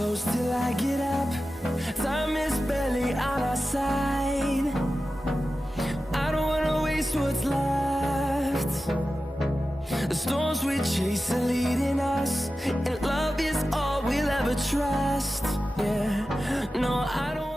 Close till I get up. Time is barely on our side. I don't wanna waste what's left. The storms we chase are leading us, and love is all we'll ever trust. Yeah, no, I don't.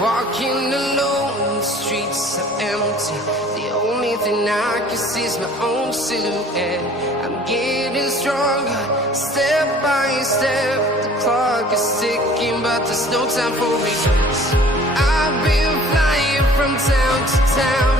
Walking alone, the streets are empty. The only thing I can see is my own silhouette. I'm getting stronger, step by step. The clock is ticking, but there's no time for regrets. I've been flying from town to town,